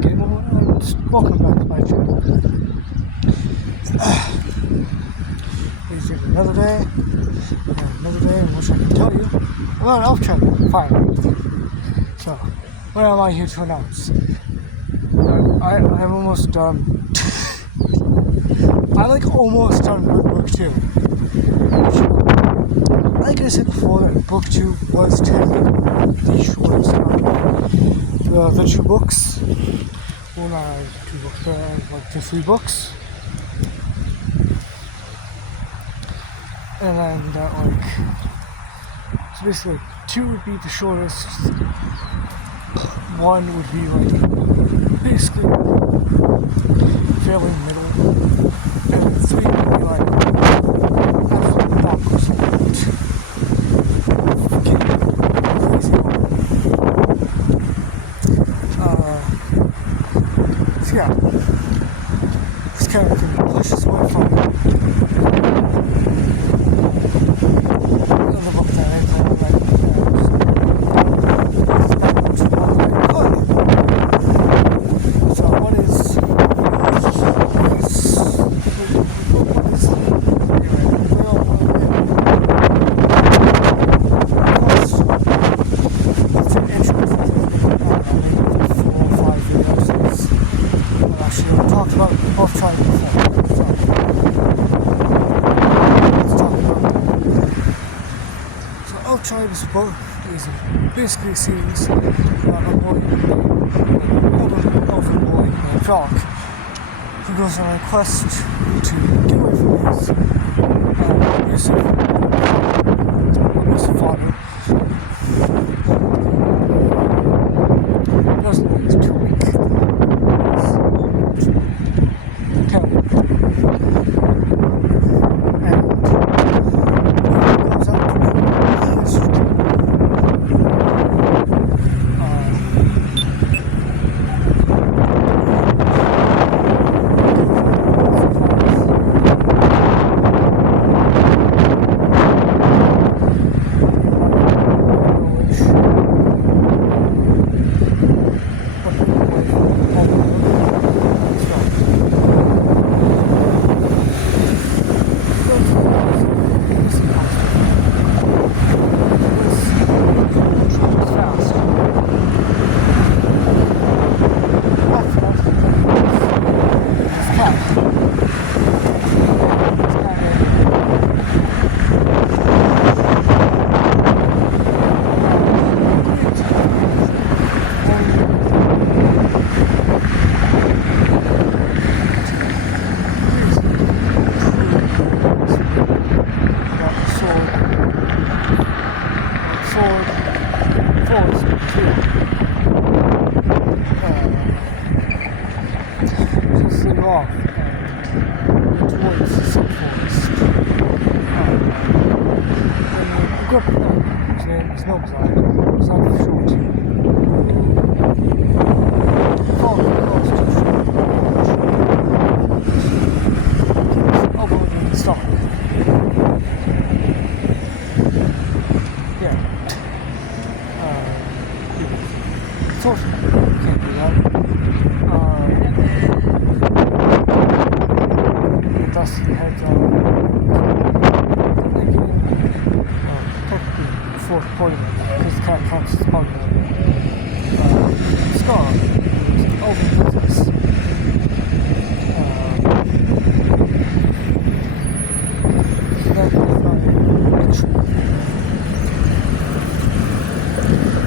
Gamer, and welcome back to my channel. It's another day in which I can tell you about Elf Channel, finally. So, what am I here to announce? I'm almost done. I'm almost done with book 2. Like I said before, book 2 was technically the shortest of the 2 books. Well, not 2 books, but the 3 books. And then, so basically, 2 would be the shortest, 1 would be, basically, fairly middle, and 3 would be, absolutely bonkers. So yeah, this kind of can push us away from the book that I thought So what is it's an intro for maybe 4 or 5 videos. Actually, I talked about both tribes before. So let's talk about it. So Elf Tribe is basically a series about a boy, an elven boy named Frog, who goes on a quest to get away from his abusive father. He doesn't think he's too weak. Off towards some forest. A good man, his name is Nobzai. Nobzai for short. Following across to the elbow in the stomach. Yeah. Unfortunately, can't do that. Thus he heads on technically before spoiling because the cat counts as part of it. Scar is elven princess.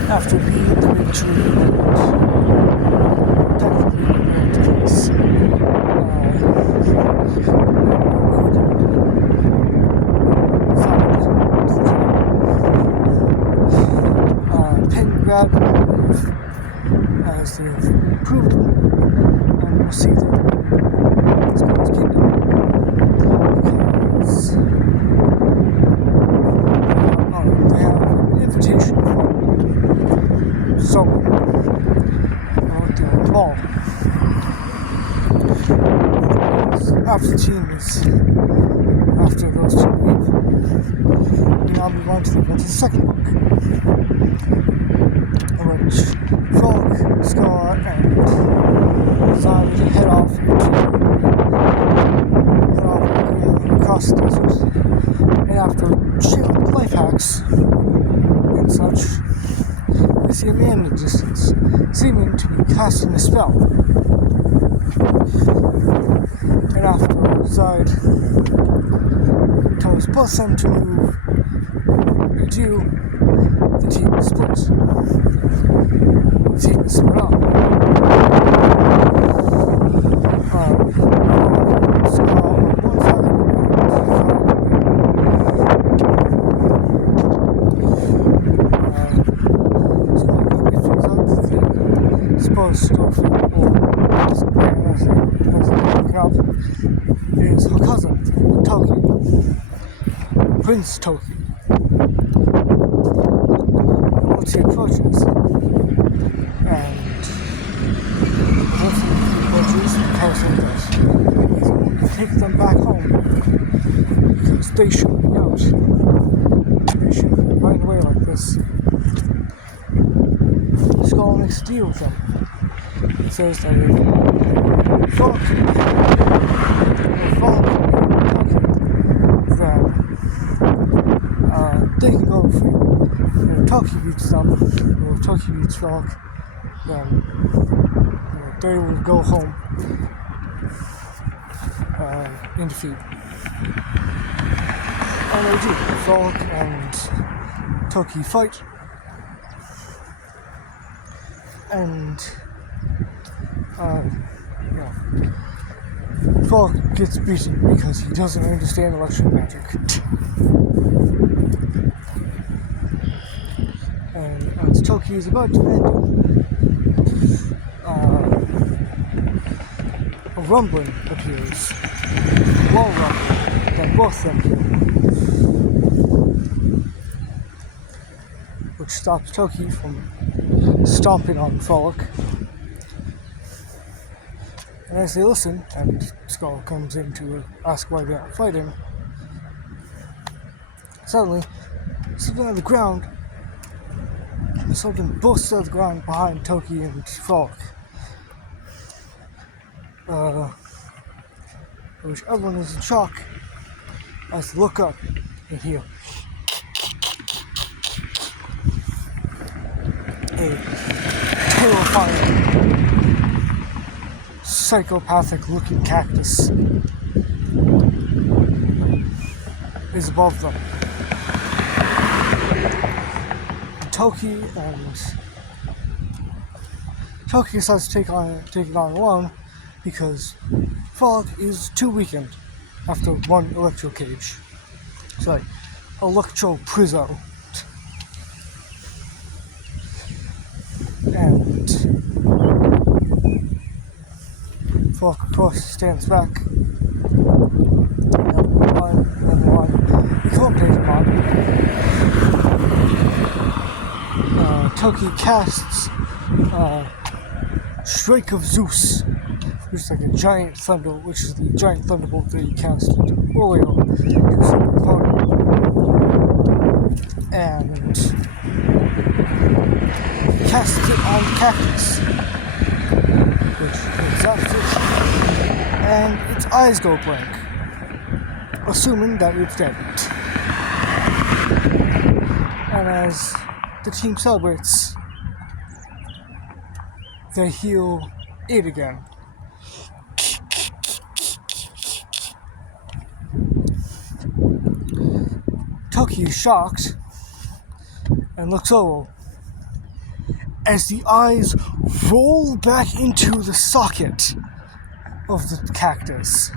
After being the big tree and technically the peace. As they have improved and we'll see that it's God's kingdom because they have an invitation from someone about the ball. After the team is after those 2 leave, we now move on to the event of the second book, in which Frog, Scar, and decided to head off across the desert. And after sharing life hacks and such, we see a man in the distance, seeming to be casting a spell. And after Zod tells both of them to move, they do, the team splits. The team is split up. Stuff or up is her cousin, Toki, Prince Toki. Once he approaches, and once he approaches, the cousin does. He's going to take them back home because they shouldn't be out. They shouldn't be running away like this. Skull makes a deal with them. It says that if Frog can then they can go free. If Toki beats them, or if Toki beats Frog, then they will go home in defeat. And they do. Frog and Toki fight. And Frog gets beaten because he doesn't understand electric magic. And as Toki is about to end a rumbling appears. Wall rumbling that both them hear, which stops Toki from stomping on Frolic. And as they listen, and Skull comes in to ask why they're not fighting, suddenly, something on the ground, something bursts out of the ground behind Toki and Frolic. Which everyone is in shock as they look up and hear a terrifying, psychopathic looking cactus is above them. Toki decides to take it on alone because Frog is too weakened after one electro cage. Sorry, electro prizzo. And Frog, of course, stands back. Number one. He can't take him on. Toki casts Strike of Zeus, which is like a giant thunder, which is the giant thunderbolt that he casted earlier in Super Opponent. And casts it on the cactus, which zaps it, and its eyes go blank, assuming that it's dead. And as the team celebrates, they heal it again. Toki is shocked and looks over as the eyes roll back into the socket of the cactus.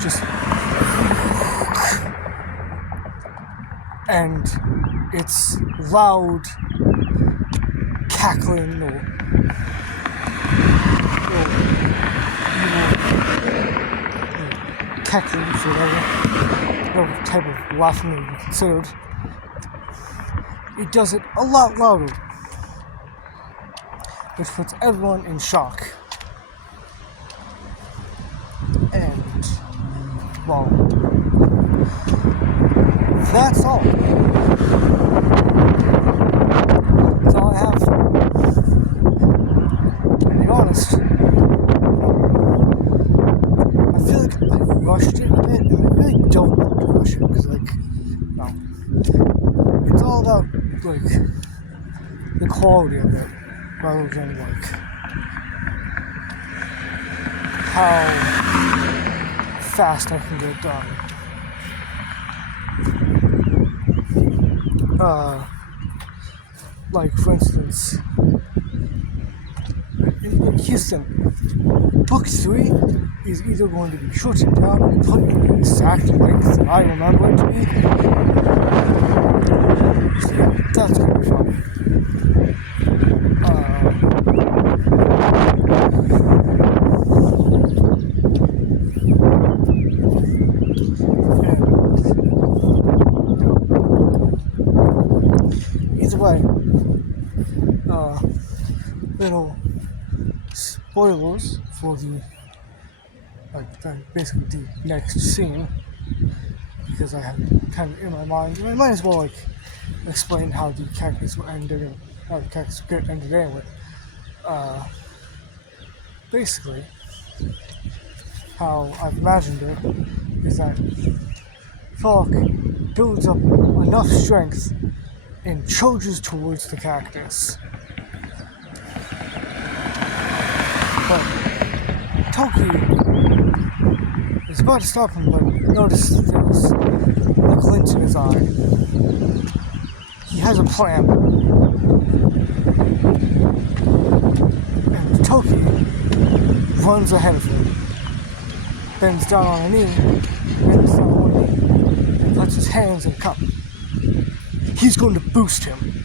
Just and it's loud cackling or cackling for whatever type of laughing may be considered. It does it a lot louder, which puts everyone in shock. And, well, that's all. That's all I have. the quality of it rather than like how fast I can get done. Like for instance, in Houston, book 3 is either going to be shortened down and put in the exact length that I remember it to be. So yeah, that's gonna be fun. Either way, little spoilers for basically the next scene, because I have kind of in my mind. I might as well like explain how the characters will end and how the characters get ended anyway. Basically, how I've imagined it is that Falk builds up enough strength and charges towards the cactus. But Toki is about to stop him, but notices there's a glint in his eye. He has a plan. And Toki runs ahead of him, bends down on a knee, bends down on one knee, and puts his hands in a cup. He's going to boost him.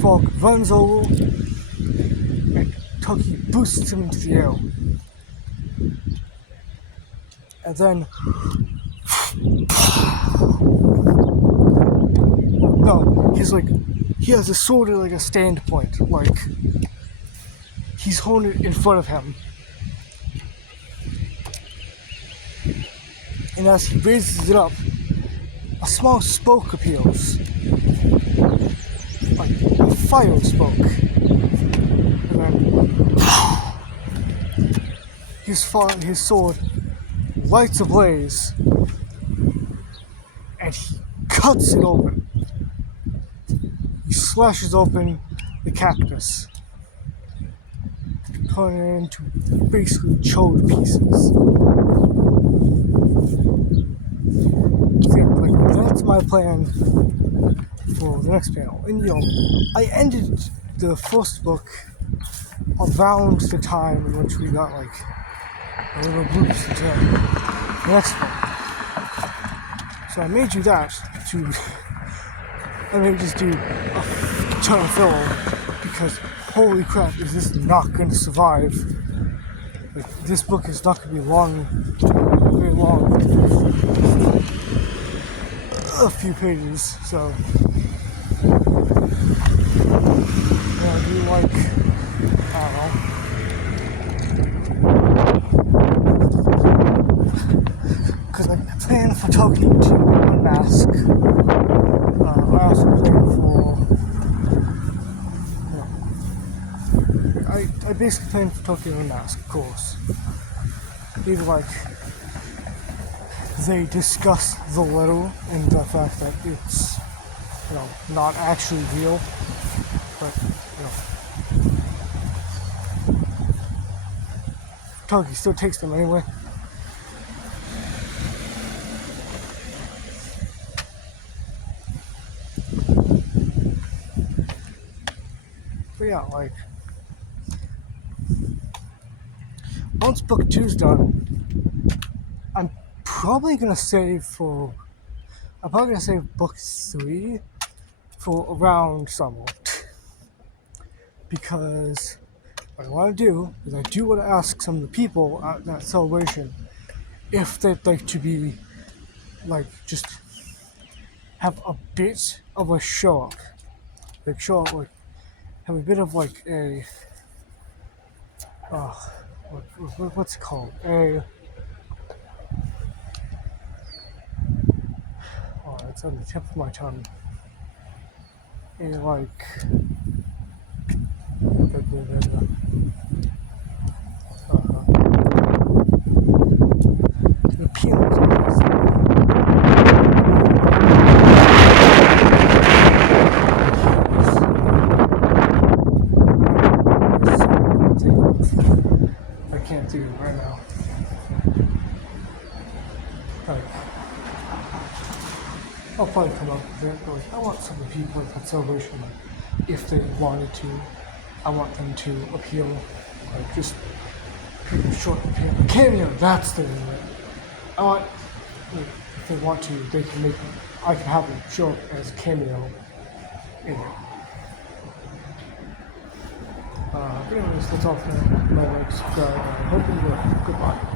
Falk runs over, and Toki boosts him into the air. And then... No, he has a sort of like a standpoint, like he's holding it in front of him. And as he raises it up, a small spoke appears, like a fire spoke. And then his sword lights ablaze, and he cuts it open. He slashes open the cactus, turning it into basically chopped pieces. That's my plan for the next panel. And I ended the first book around the time in which we got like a little bloops into the next one. So I made you that to I may just do a ton of filler, because holy crap, is this not going to survive? Like, this book is not going to be very long. A few pages, so I do like, I don't know. Because I plan for Toki to unmask. I also plan for, I basically plan for Toki to unmask, of course. Either like they discuss the letter and the fact that it's, not actually real, but, Toki still takes them anyway. But yeah, like, once book 2's done, I'm probably gonna save book 3 for around summer, because what I want to do is I do want to ask some of the people at that celebration if they'd like to be like just have a bit of a show up, have a bit of like a what's it called, it's on the tip of my tongue. I'll probably come up with it, but like, I want some of the people at Celebration, like, if they wanted to, I want them to appeal, like just a short appeal. Cameo, that's the name of it. I want, like, if they want to, they can make, I can have them show up as cameo in it. But anyways, that's all for now. Like, subscribe, hope you enjoy. Goodbye.